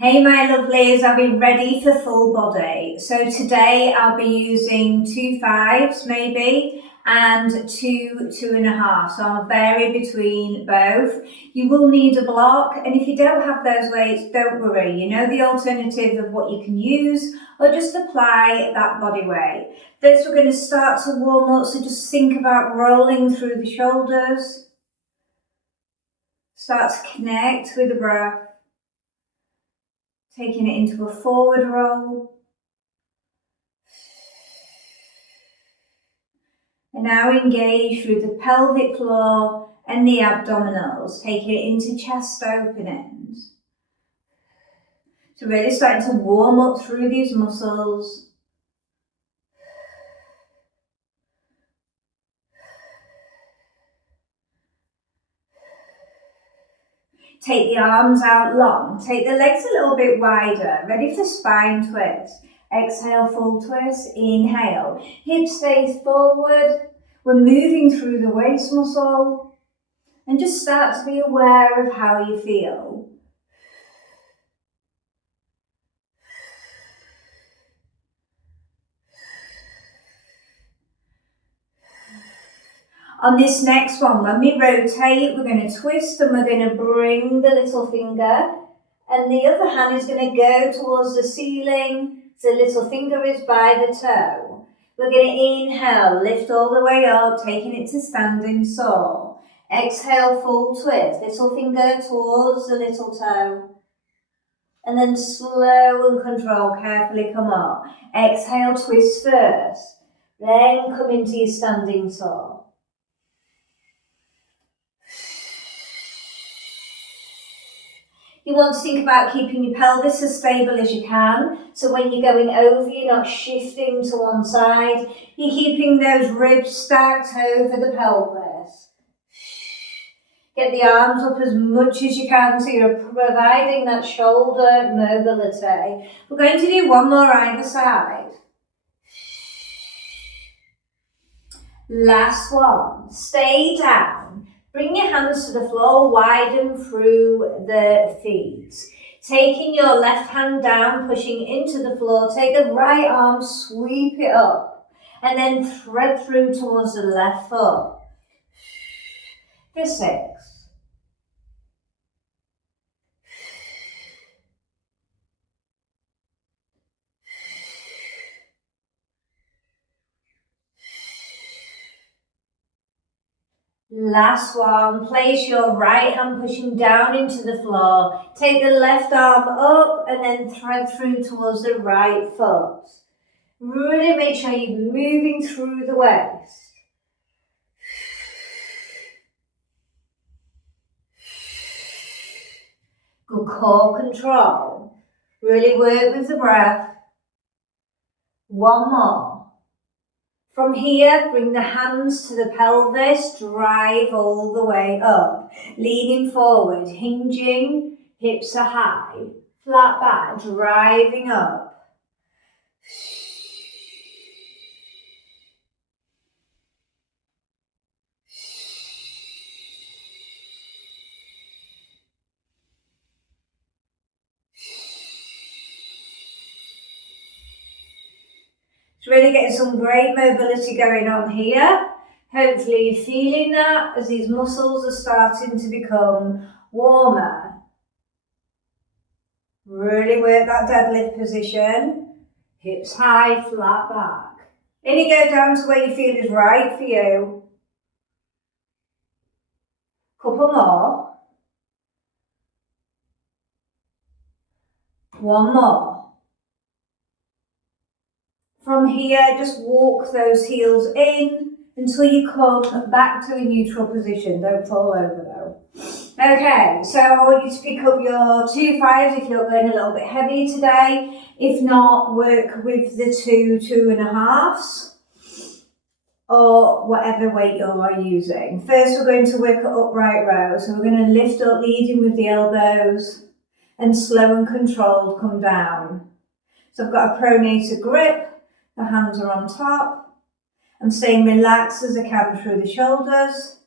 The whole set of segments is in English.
Hey my lovelies, I'll be ready for full body. So today I'll be using 2 5s maybe and 2.5. So I'll vary between both. You will need a block, and if you don't have those weights, don't worry. You know the alternative of what you can use, or just apply that body weight. First we're going to start to warm up, so just think about rolling through the shoulders. Start to connect with the breath. Taking it into a forward roll. And now engage through the pelvic floor and the abdominals, taking it into chest openings. So really starting to warm up through these muscles. Take the arms out long, take the legs a little bit wider, ready for spine twist. Exhale, full twist, inhale. Hips face forward, we're moving through the waist muscle, and just start to be aware of how you feel. On this next one, when we rotate, we're going to twist and we're going to bring the little finger, and the other hand is going to go towards the ceiling, so the little finger is by the toe. We're going to inhale, lift all the way up, taking it to standing saw. Exhale, full twist, little finger towards the little toe. And then slow and control, carefully come up. Exhale, twist first, then come into your standing saw. You want to think about keeping your pelvis as stable as you can. So when you're going over, you're not shifting to one side. You're keeping those ribs stacked over the pelvis. Get the arms up as much as you can so you're providing that shoulder mobility. We're going to do one more either side. Last one. Stay down. Bring your hands to the floor, widen through the feet. Taking your left hand down, pushing into the floor, take the right arm, sweep it up, and then thread through towards the left foot. For 6. Last one, place your right hand pushing down into the floor. Take the left arm up and then thread through towards the right foot. Really make sure you're moving through the waist. Good core control. Really work with the breath. One more. From here, bring the hands to the pelvis, drive all the way up. Leaning forward, hinging, hips are high, flat back, driving up. It's really getting some great mobility going on here. Hopefully you're feeling that as these muscles are starting to become warmer. Really work that deadlift position. Hips high, flat back. Then you go down to where you feel is right for you. Couple more. One more. From here, just walk those heels in until you come back to a neutral position. Don't fall over though. Okay, so I want you to pick up your 2 5s if you're going a little bit heavy today. If not, work with the 2.5s or whatever weight you're using. First, we're going to work at upright row. So we're going to lift up, leading with the elbows, and slow and controlled come down. So I've got a pronator grip. The hands are on top. I'm staying relaxed as I can through the shoulders.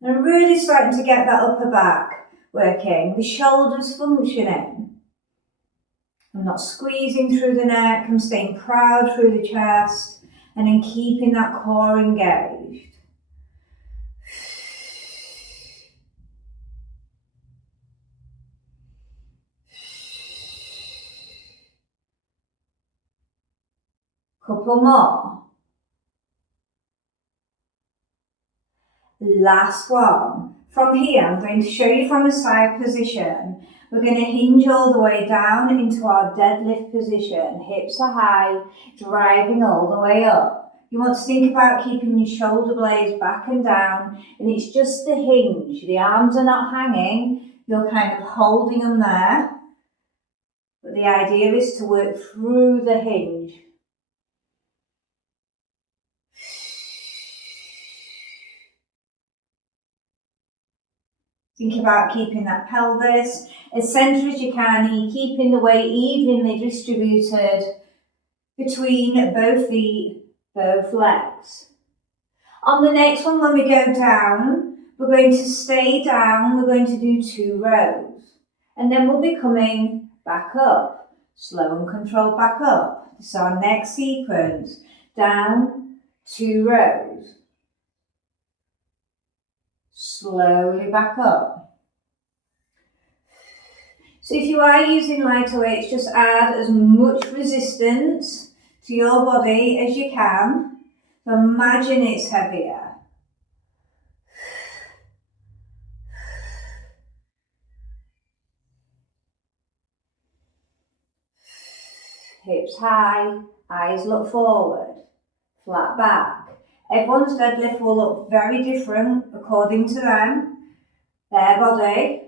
And I'm really starting to get that upper back. working, the shoulders functioning. I'm not squeezing through the neck, I'm staying proud through the chest, and then keeping that core engaged. Couple more. Last one. From here, I'm going to show you from a side position. We're going to hinge all the way down into our deadlift position. Hips are high, driving all the way up. You want to think about keeping your shoulder blades back and down, and it's just the hinge. The arms are not hanging, you're kind of holding them there. But the idea is to work through the hinge. Think about keeping that pelvis as centre as you can, keeping the weight evenly distributed between both feet, both legs. On the next one, when we go down, we're going to stay down, we're going to do 2 rows. And then we'll be coming back up, slow and controlled back up. This is our next sequence. Down, 2 rows. Slowly back up. So if you are using lighter weights, just add as much resistance to your body as you can. So imagine it's heavier. Hips high, eyes look forward, flat back. Everyone's deadlift will look very different according to them, their body.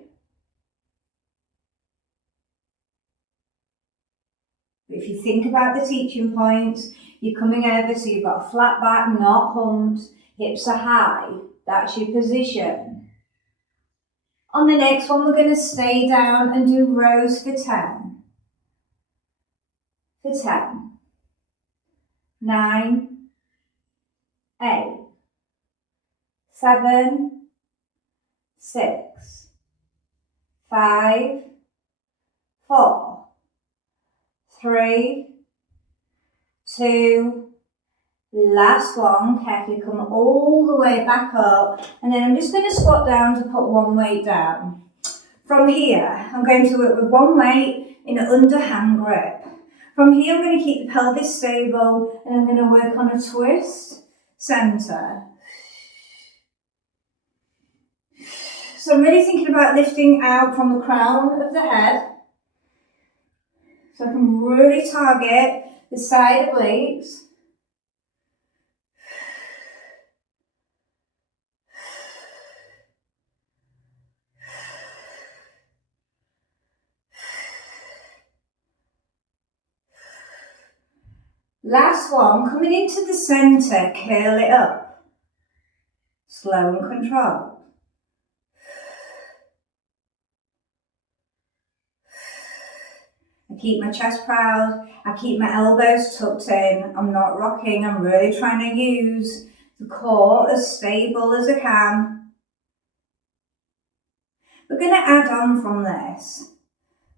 But if you think about the teaching points, you're coming over so you've got a flat back, not humped, hips are high, that's your position. On the next one, we're going to stay down and do rows for 10. For 10, 9, 8, 7, 6, 5, 4, 3, 2, last one. Carefully come all the way back up, and then I'm just going to squat down to put one weight down. From here, I'm going to work with one weight in an underhand grip. From here, I'm going to keep the pelvis stable, and I'm going to work on a twist, centre. So I'm really thinking about lifting out from the crown of the head. So I can really target the side obliques. Last one, coming into the centre, curl it up. Slow and controlled. I keep my chest proud, I keep my elbows tucked in, I'm not rocking, I'm really trying to use the core as stable as I can. We're going to add on from this.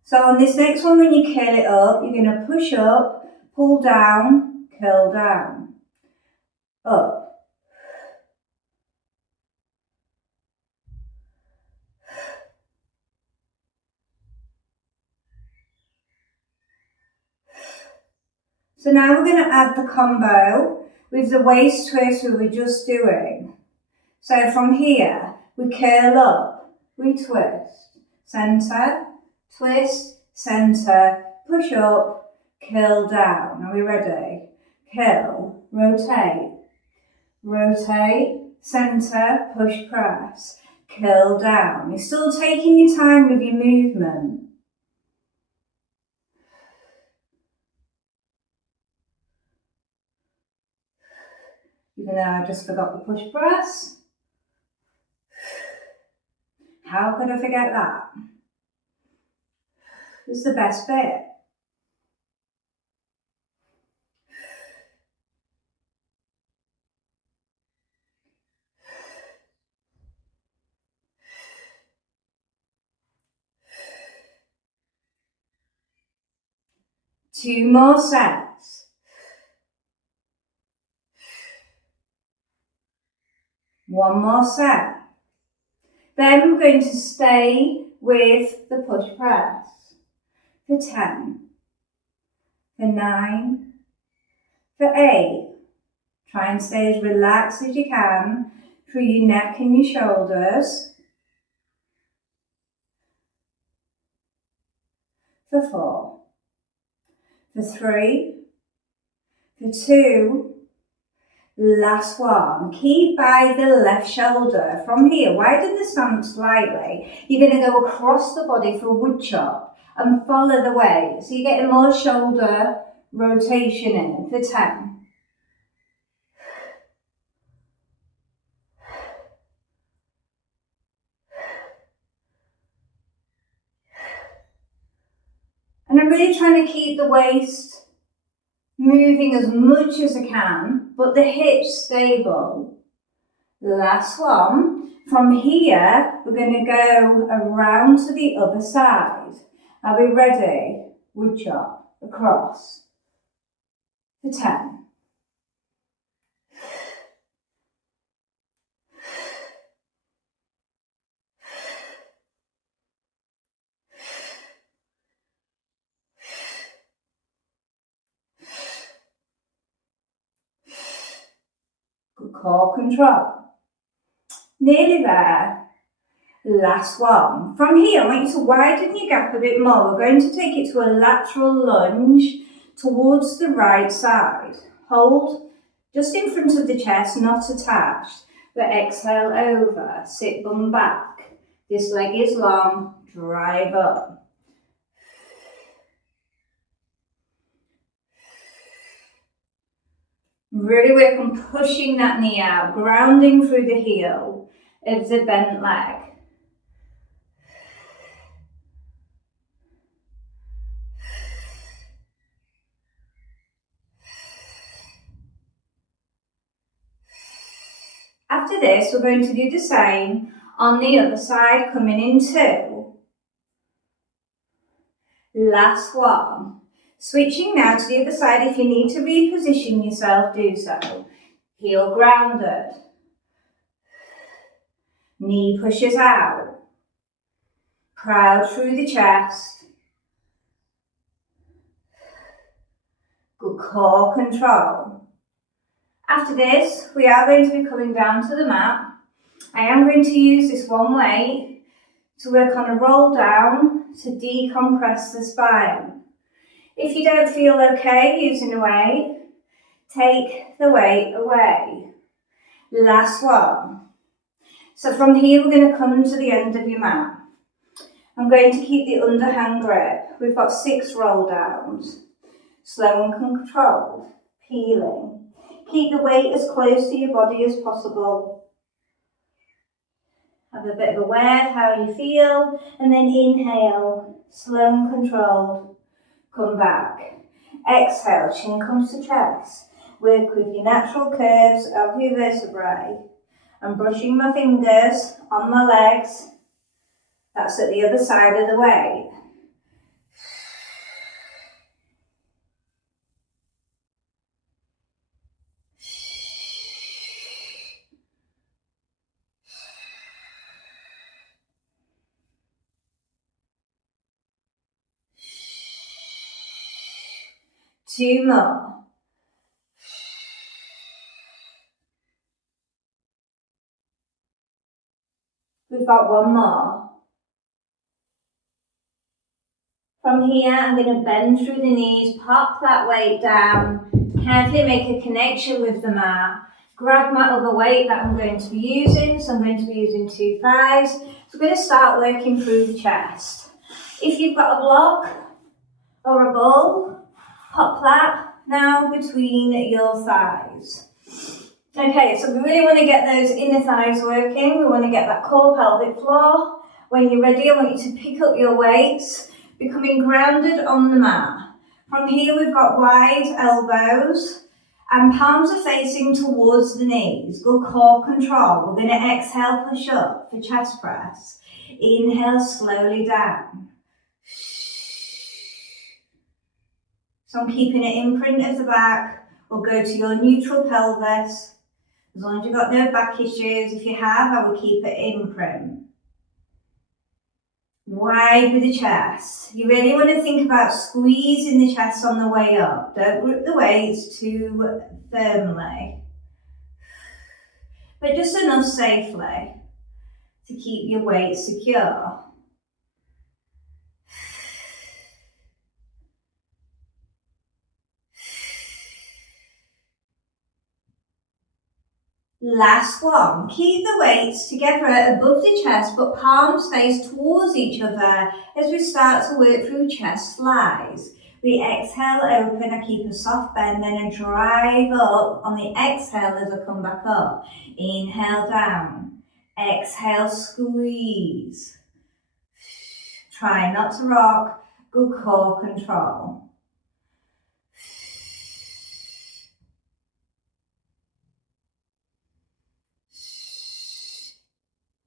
So on this next one, when you curl it up, you're going to push up, pull down, curl down, up. So now we're going to add the combo with the waist twist we were just doing. So from here, we curl up, we twist, centre, twist, centre, push up, curl down. Are we ready? Curl, rotate, rotate, centre, push, press, curl down. You're still taking your time with your movement. Even though I just forgot the push press. How could I forget that? It's the best bit. 2 more sets. One more set. Then we're going to stay with the push press for 10, for 9, for 8. Try and stay as relaxed as you can through your neck and your shoulders. For 4, for 3, for 2, last one. Keep by the left shoulder. From here, widen the stance slightly. You're going to go across the body for a wood chop and follow the weight. So you're getting more shoulder rotation in for 10. And I'm really trying to keep the waist moving as much as I can, but the hips stable. Last one. From here, we're going to go around to the other side. Are we ready? Wood chop across for 10. Good core control. Nearly there. Last one. From here, I want you to widen your gap a bit more. We're going to take it to a lateral lunge towards the right side. Hold just in front of the chest, not attached. But exhale over. Sit bum back. This leg is long. Drive up. Really work on pushing that knee out, grounding through the heel of the bent leg. After this, we're going to do the same on the other side, coming in 2. Last one. Switching now to the other side. If you need to reposition yourself, do so. Heel grounded. Knee pushes out. Proud through the chest. Good core control. After this, we are going to be coming down to the mat. I am going to use this one weight to work on a roll down to decompress the spine. If you don't feel okay using the weight, take the weight away. Last one. So from here, we're going to come to the end of your mat. I'm going to keep the underhand grip. We've got 6 roll downs. Slow and controlled. Peeling. Keep the weight as close to your body as possible. Have a bit of a wear of how you feel, and then inhale, slow and controlled. Come back. Exhale, chin comes to chest. Work with your natural curves of your vertebrae. I'm brushing my fingers on my legs. That's at the other side of the weight. Two more. We've got one more. From here, I'm going to bend through the knees, pop that weight down, carefully make a connection with the mat, grab my other weight that I'm going to be using, so I'm going to be using 2 thighs. So we're going to start working through the chest. If you've got a block or a ball, pop that now between your thighs. Okay, so we really want to get those inner thighs working. We want to get that core pelvic floor. When you're ready, I want you to pick up your weights, becoming grounded on the mat. From here, we've got wide elbows and palms are facing towards the knees. Good core control. We're going to exhale, push up for chest press. Inhale slowly down. So I'm keeping it imprint of the back, or go to your neutral pelvis. As long as you've got no back issues. If you have, I will keep it imprint. Wide with the chest. You really want to think about squeezing the chest on the way up. Don't grip the weights too firmly, but just enough safely to keep your weight secure. Last one. Keep the weights together above the chest, but palms face towards each other as we start to work through chest flies. We exhale open, I keep a soft bend, then I drive up on the exhale as I come back up. Inhale down, exhale squeeze. Try not to rock, good core control.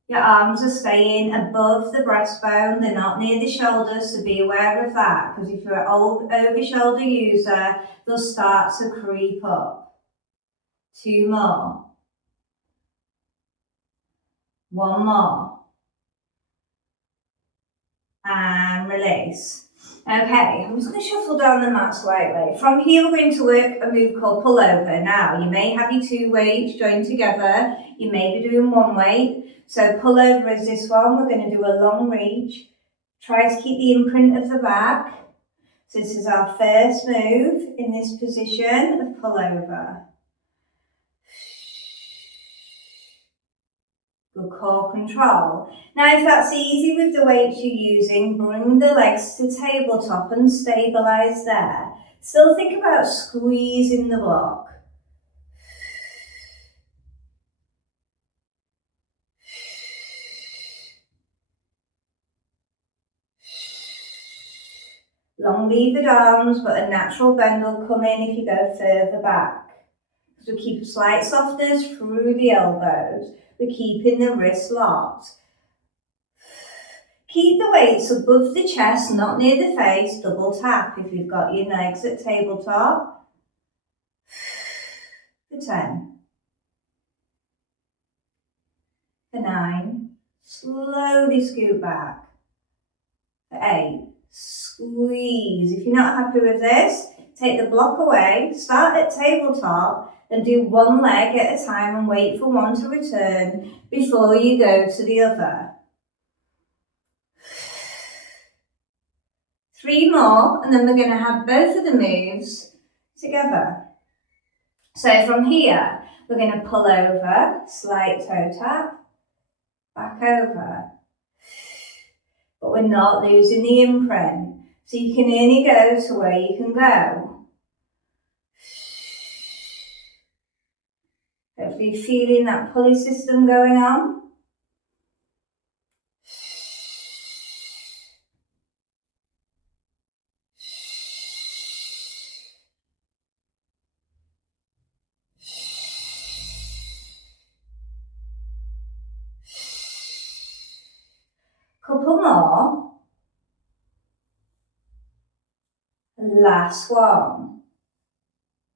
Your arms are staying above the breastbone, they're not near the shoulders, so be aware of that, because if you're an over shoulder user, they'll start to creep up. 2 more. 1 more. And release. Okay, I'm just going to shuffle down the mat slightly. From here, we're going to work a move called pullover. Now, you may have your 2 weights joined together. You may be doing 1 weight. So pullover is this one. We're going to do a long reach. Try to keep the imprint of the back. So this is our first move in this position of pullover. Good core control. Now if that's easy with the weights you're using, bring the legs to tabletop and stabilise there. Still think about squeezing the block. Long levered arms, but a natural bend will come in if you go further back. So keep a slight softness through the elbows. We're keeping the wrist locked. Keep the weights above the chest, not near the face. Double tap if you've got your legs at tabletop. For 10. For 9. Slowly scoot back. For 8. Squeeze. If you're not happy with this, take the block away, start at tabletop and do 1 leg at a time and wait for 1 to return before you go to the other. 3 more, and then we're going to have both of the moves together. So from here, we're going to pull over, slight toe tap, back over. But we're not losing the imprint. So you can only go to where you can go. Hopefully you're feeling that pulley system going on. Couple more. Last one.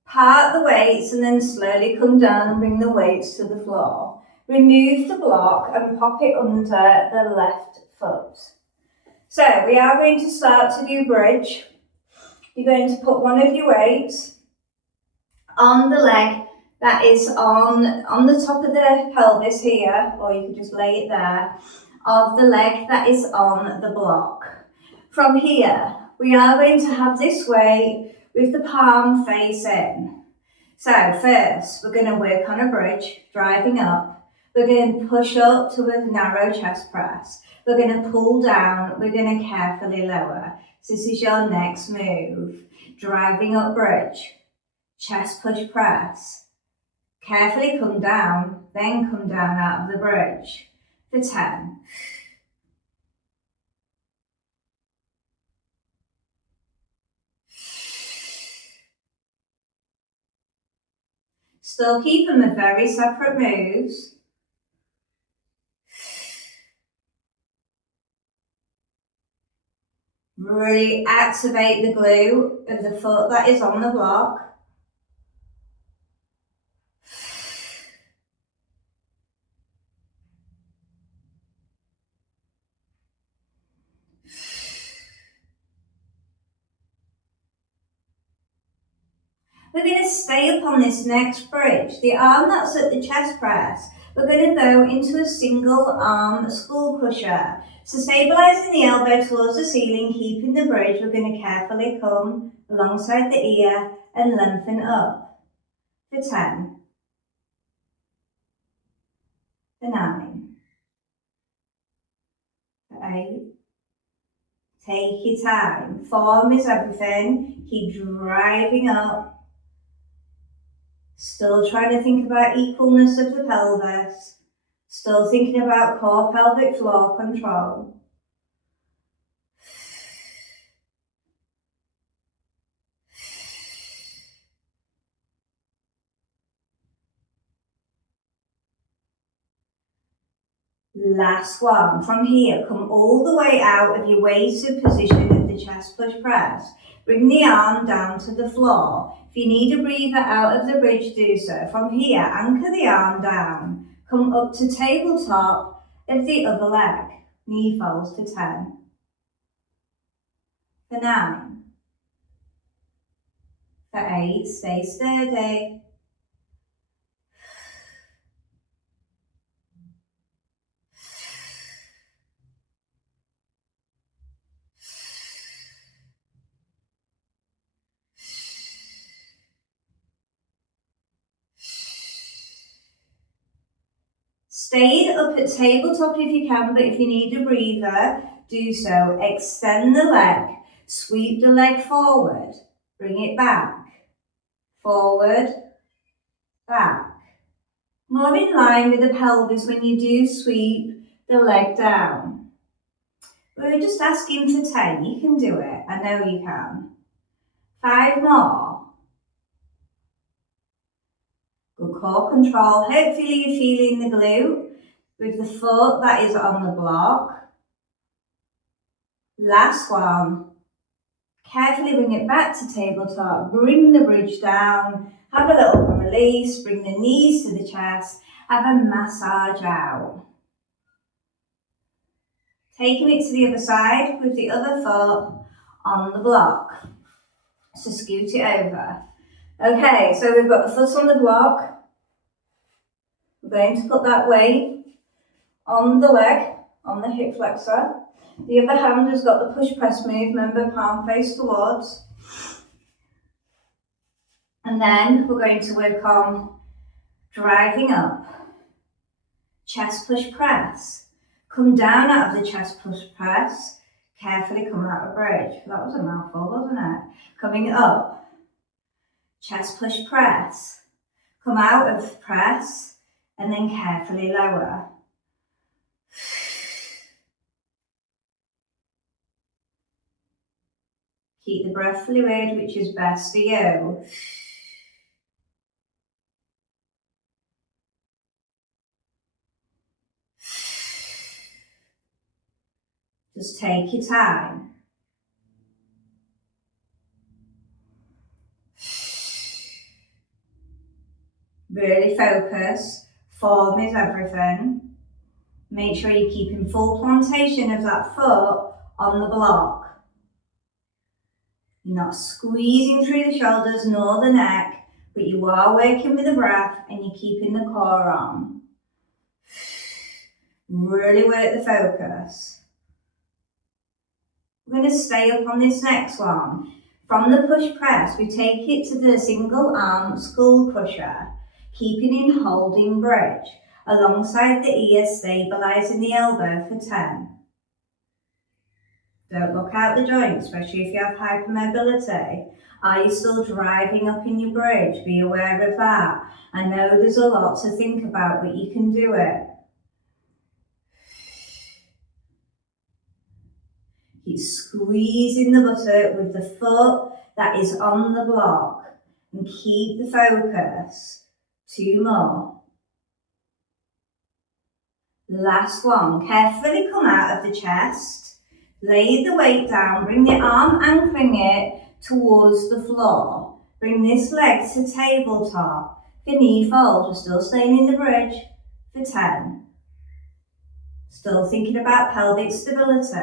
Part the weights and then slowly come down and bring the weights to the floor. Remove the block and pop it under the left foot. So we are going to start to do bridge. You're going to put one of your weights on the leg that is on the top of the pelvis here, or you could just lay it there, of the leg that is on the block. From here, we are going to have this weight with the palm face in. So first, we're going to work on a bridge, driving up. We're going to push up to a narrow chest press. We're going to pull down. We're going to carefully lower. So this is your next move. Driving up bridge, chest push press. Carefully come down, then come down out of the bridge. For 10. Still keep them as very separate moves. Really activate the glute of the foot that is on the block. We're going to stay up on this next bridge. The arm that's at the chest press, we're going to go into a single arm skull crusher. So stabilising the elbow towards the ceiling, keeping the bridge, we're going to carefully come alongside the ear and lengthen up for 10, for 9, for 8. Take your time. Form is everything. Keep driving up. Still trying to think about equalness of the pelvis. Still thinking about core pelvic floor control. Last one. From here, come all the way out of your weighted position of the chest push press. Bring the arm down to the floor. If you need a breather out of the bridge, do so. From here, anchor the arm down. Come up to tabletop of the other leg. Knee folds for 10. For 9. For 8, stay sturdy. Stay up at tabletop if you can, but if you need a breather, do so. Extend the leg, sweep the leg forward, bring it back, forward, back. More in line with the pelvis when you do sweep the leg down. We're just asking for 10, you can do it, I know you can. 5 more. Good core control. Hopefully you're feeling the glute with the foot that is on the block. Last one. Carefully bring it back to tabletop. Bring the bridge down. Have a little release. Bring the knees to the chest. Have a massage out. Taking it to the other side with the other foot on the block. So scoot it over. Okay, so we've got the foot on the block. We're going to put that weight on the leg, on the hip flexor. The other hand has got the push press move, remember, palm face towards. And then we're going to work on driving up. Chest push press. Come down out of the chest push press. Carefully come out of bridge. That was a mouthful, wasn't it? Coming up. Chest push press. Come out of press and then carefully lower. Keep the breath fluid, which is best for you. Just take your time. Really focus. Form is everything. Make sure you're keeping full plantation of that foot on the block. You're not squeezing through the shoulders nor the neck, but you are working with the breath and you're keeping the core on. Really work the focus. We're going to stay up on this next one. From the push press, we take it to the single arm skull crusher, keeping in holding bridge, alongside the ear, stabilising the elbow for 10. Don't look out the joint, especially if you have hypermobility. Are you still driving up in your bridge? Be aware of that. I know there's a lot to think about, but you can do it. Keep squeezing the buttock with the foot that is on the block and keep the focus. 2 more. Last one. Carefully come out of the chest. Lay the weight down, bring the arm anchoring it towards the floor. Bring this leg to tabletop. If your knee falls, we're still staying in the bridge for 10. Still thinking about pelvic stability.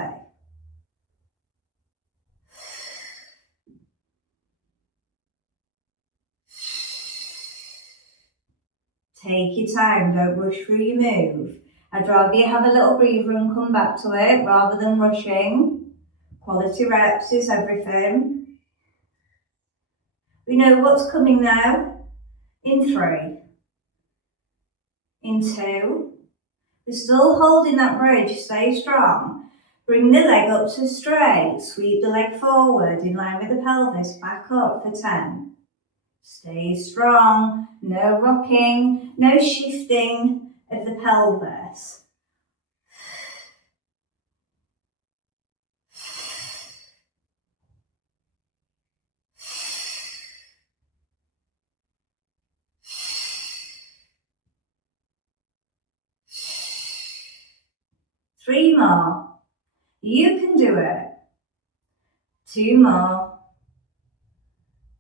Take your time, don't rush through your move. I'd rather you have a little breather and come back to it rather than rushing. Quality reps is everything. We know what's coming now. In 3. In 2. We're still holding that bridge, stay strong. Bring the leg up to straight, sweep the leg forward in line with the pelvis, back up for 10. Stay strong, no rocking, no shifting of the pelvis. Three more. You can do it. 2 more.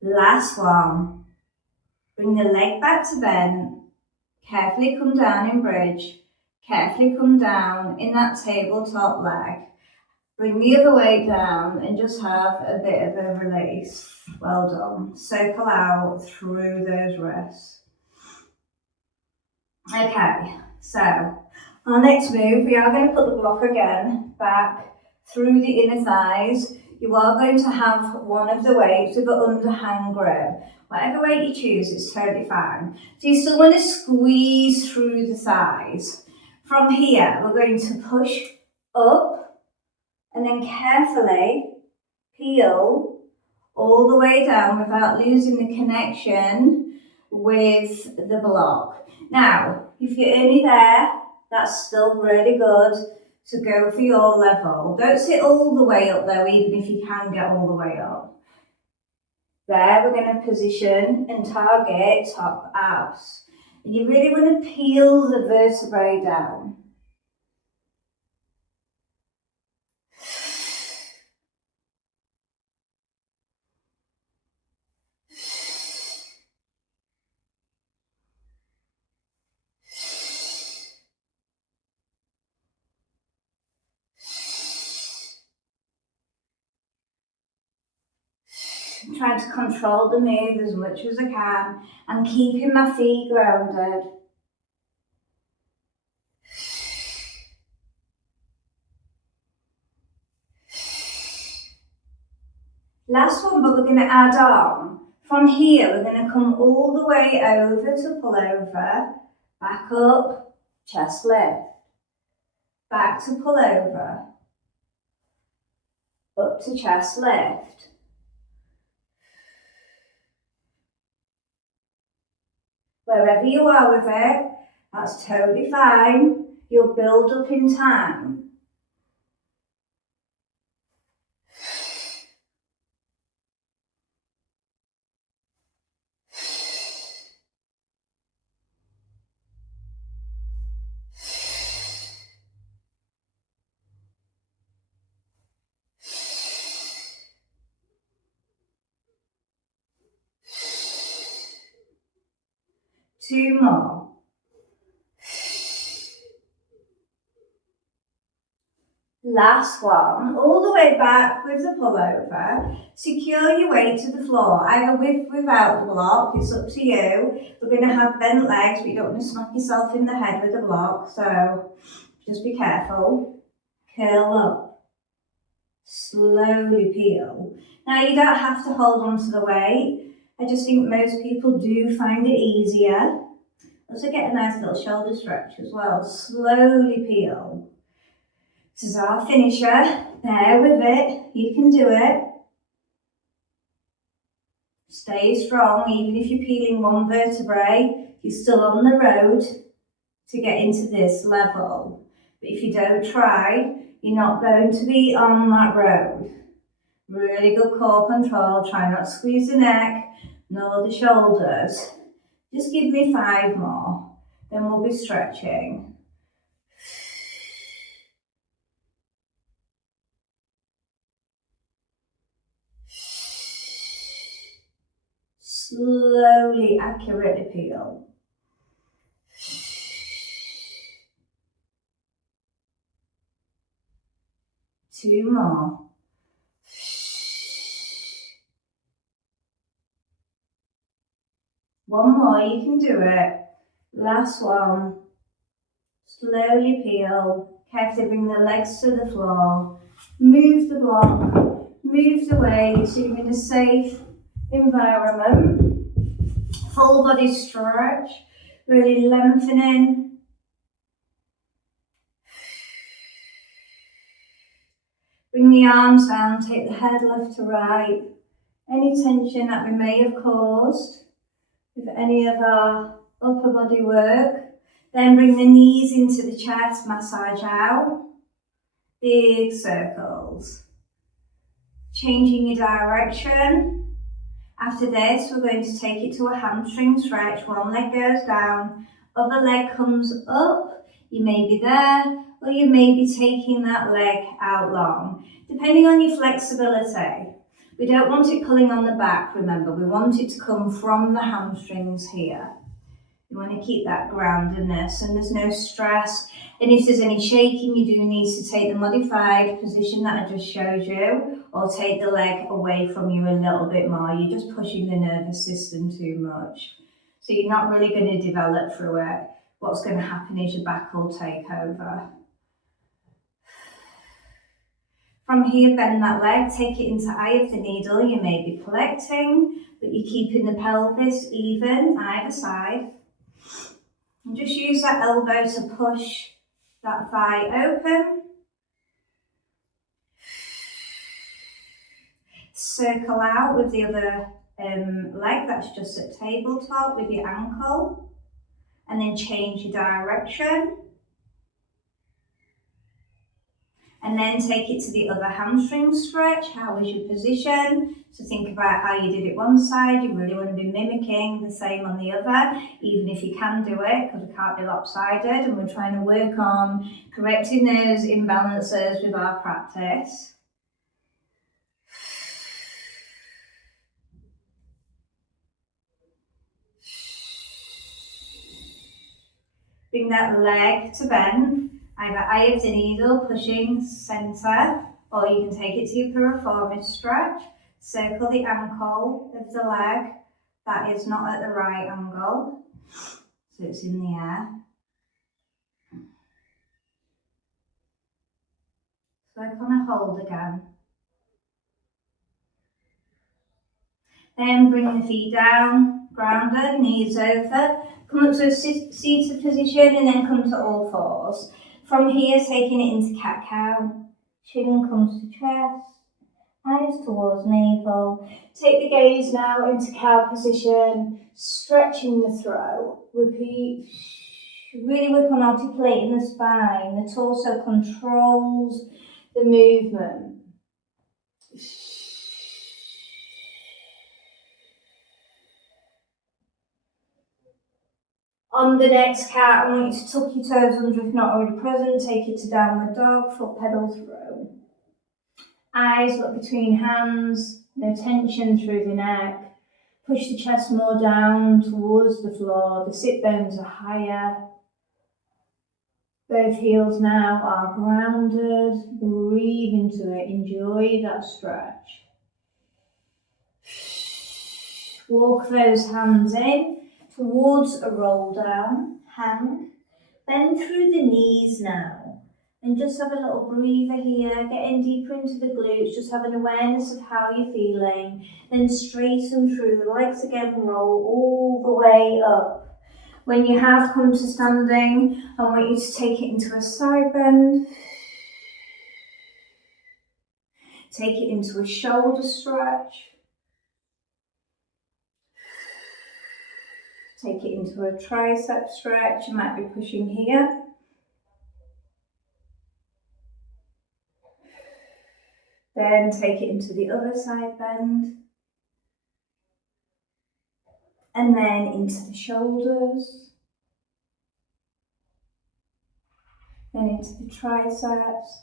Last one. Bring the leg back to bend. Carefully come down in bridge. Carefully come down in that tabletop leg. Bring the other weight down and just have a bit of a release. Well done. Circle out through those wrists. Okay, so our next move, we are going to put the block again back through the inner thighs. You are going to have one of the weights with an underhand grip. Whatever weight you choose, it's totally fine. So you still want to squeeze through the thighs. From here, we're going to push up and then carefully peel all the way down without losing the connection with the block. Now, if you're only there, that's still really good to go for your level. Don't sit all the way up though, even if you can get all the way up. There, we're going to position and target top abs. And you really want to peel the vertebrae down. I'm trying to control the move as much as I can and keeping my feet grounded. Last one, but we're going to add on. From here, we're going to come all the way over to pull over, back up, chest lift, back to pull over, up to chest lift. Wherever you are with it, that's totally fine. You'll build up in time. Two more. Last one, all the way back with the pullover. Secure your weight to the floor, either with or without the block, it's up to you. We're going to have bent legs, but you don't want to smack yourself in the head with the block, so just be careful. Curl up. Slowly peel. Now you don't have to hold on to the weight. I just think most people do find it easier. Also get a nice little shoulder stretch as well. Slowly peel. This is our finisher. Bear with it. You can do it. Stay strong. Even if you're peeling one vertebrae, you're still on the road to get into this level. But if you don't try, you're not going to be on that road. Really good core control. Try not to squeeze the neck nor the shoulders. Just give me 5 more. Then we'll be stretching. Slowly, accurately peel. 2 more. One more, you can do it. Last one. Slowly peel. Carefully bring the legs to the floor. Move the block. Move the weight so you're in a safe environment. Full body stretch. Really lengthening. Bring the arms down. Take the head left to right. Any tension that we may have caused with any of our upper body work. Then bring the knees into the chest, massage out. Big circles. Changing your direction. After this, we're going to take it to a hamstring stretch. One leg goes down, other leg comes up. You may be there, or you may be taking that leg out long, depending on your flexibility. We don't want it pulling on the back, remember, we want it to come from the hamstrings here. You want to keep that groundedness and there's no stress. And if there's any shaking, you do need to take the modified position that I just showed you, or take the leg away from you a little bit more. You're just pushing the nervous system too much. So you're not really going to develop through it. What's going to happen is your back will take over. From here, bend that leg, take it into eye of the needle. You may be collecting, but you're keeping the pelvis even, either side. And just use that elbow to push that thigh open. Circle out with the other leg that's just at tabletop with your ankle. And then change your direction. And then take it to the other hamstring stretch. How was your position? So think about how you did it one side. You really want to be mimicking the same on the other, even if you can do it, because we can't be lopsided. And we're trying to work on correcting those imbalances with our practice. Bring that leg to bend. Either eye of the needle, pushing centre, or you can take it to your piriformis stretch. Circle the ankle of the leg. That is not at the right angle, so it's in the air. So I kind of hold again. Then bring the feet down, grounded, knees over. Come up to a seated position and then come to all fours. From here, taking it into cat-cow. Chin comes to chest, eyes towards navel. Take the gaze now into cow position, stretching the throat. Repeat. Really work on articulating the spine. The torso controls the movement. On the next cat, I want you to tuck your toes under if not already present. Take it to downward dog, foot pedal through. Eyes look between hands, no tension through the neck. Push the chest more down towards the floor. The sit bones are higher. Both heels now are grounded. Breathe into it. Enjoy that stretch. Walk those hands in towards a roll down, hang. Bend through the knees now. And just have a little breather here, getting deeper into the glutes, just have an awareness of how you're feeling. Then straighten through the legs again, roll all the way up. When you have come to standing, I want you to take it into a side bend. Take it into a shoulder stretch. Take it into a tricep stretch. You might be pushing here. Then take it into the other side bend. And then into the shoulders. Then into the triceps.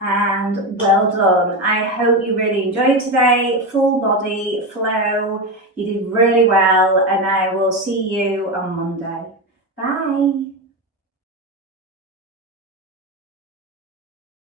And well done. I hope you really enjoyed today. Full body flow. You did really well, and I will see you on Monday. Bye.